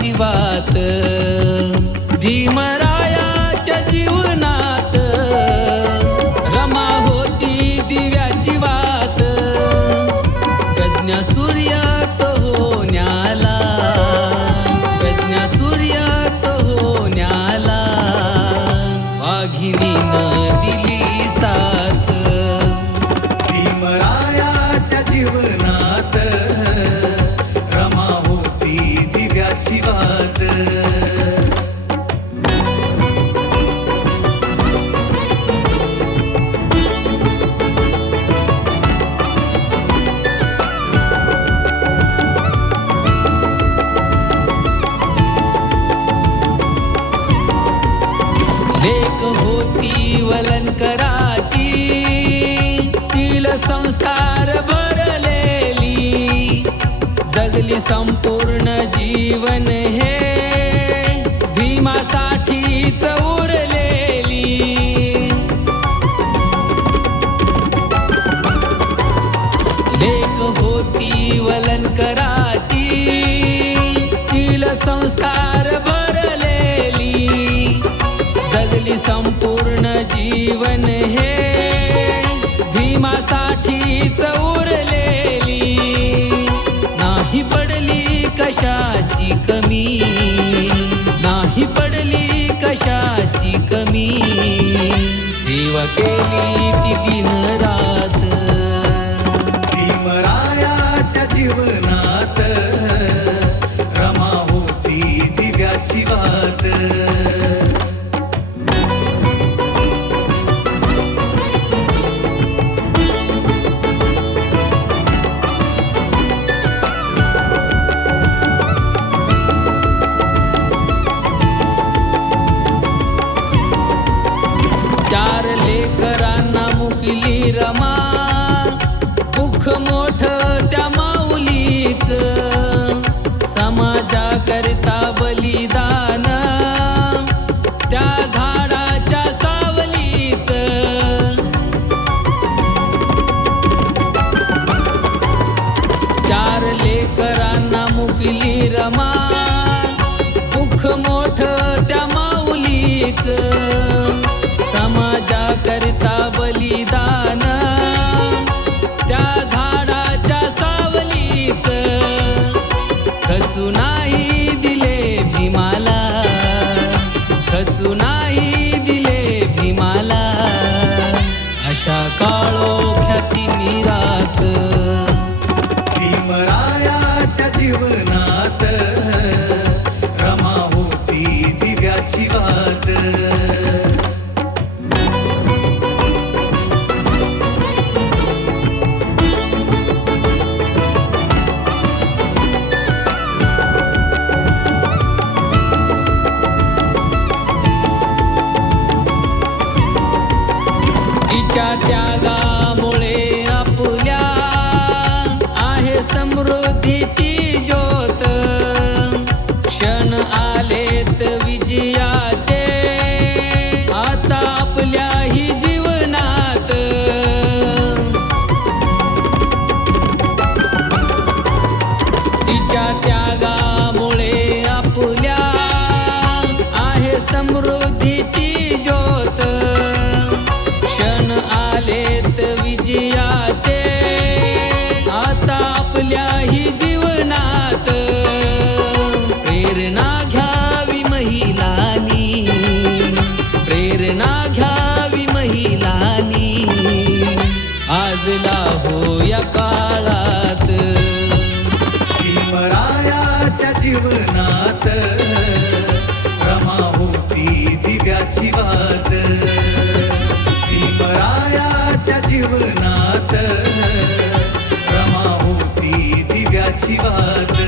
दिव्याची वात भीमरायाच्या जीवनात रमा होती दिव्याची वात प्रज्ञ सूर्य तो होण्याला प्रज्ञ सूर्य तो होण्याला वाघिणीनं दिली साथ भीमरायाच्या जीवनात रमा होती दिव्याची वात लेक होती वलनकराची शील संस्कार भरलेली जगली संपूर्ण जीवन हे भीमासाठीच उरलेली लेक होती वलनकराची शील संस्कार भरलेली जगली संपूर्ण जीवन हे भीमासाठीच उरलेली नाही पडली कशाची कमी नाही पडली कशाची कमी सेवा केली ती दिन रात भीमरायाच्या जीवनात रमा होती दिव्याची वात चार लेकरांना मुकली रमा दुःख मोठ त्या माऊलीच समाजाकरिता बलिदान त्या झाडाच्या सावलीच चार लेकरांना मुकली रमा दुःख मोठ त्या माऊलीच समाजाकरिता बलिदान त्या झाडाच्या सावलीच खचू नाही दिले भीमाला खचू नाही दिले भीमाला अशा काळोख्याती निरात भीमरायाच्या जीवनात रमा होती दिव्याची वात तिच्या त्यागामुळे आपल्या आहे समृद्धीची ज्योत क्षण आलेत विजयाचे आता आपल्याही जीवनात तिच्या त्यागामुळे आपल्या आहे समृद्धीची ज्योत क्षण आलेत विजयाचे आता आपल्याही जीवनात प्रेरणा घ्यावी महिलांनी प्रेरणा घ्यावी महिलांनी आजला हो या काळात भीमरायाच्या जीवनात रमा होती दिव्याची वात भीमरायाच्या जीवनात रमा होती दिव्याची वात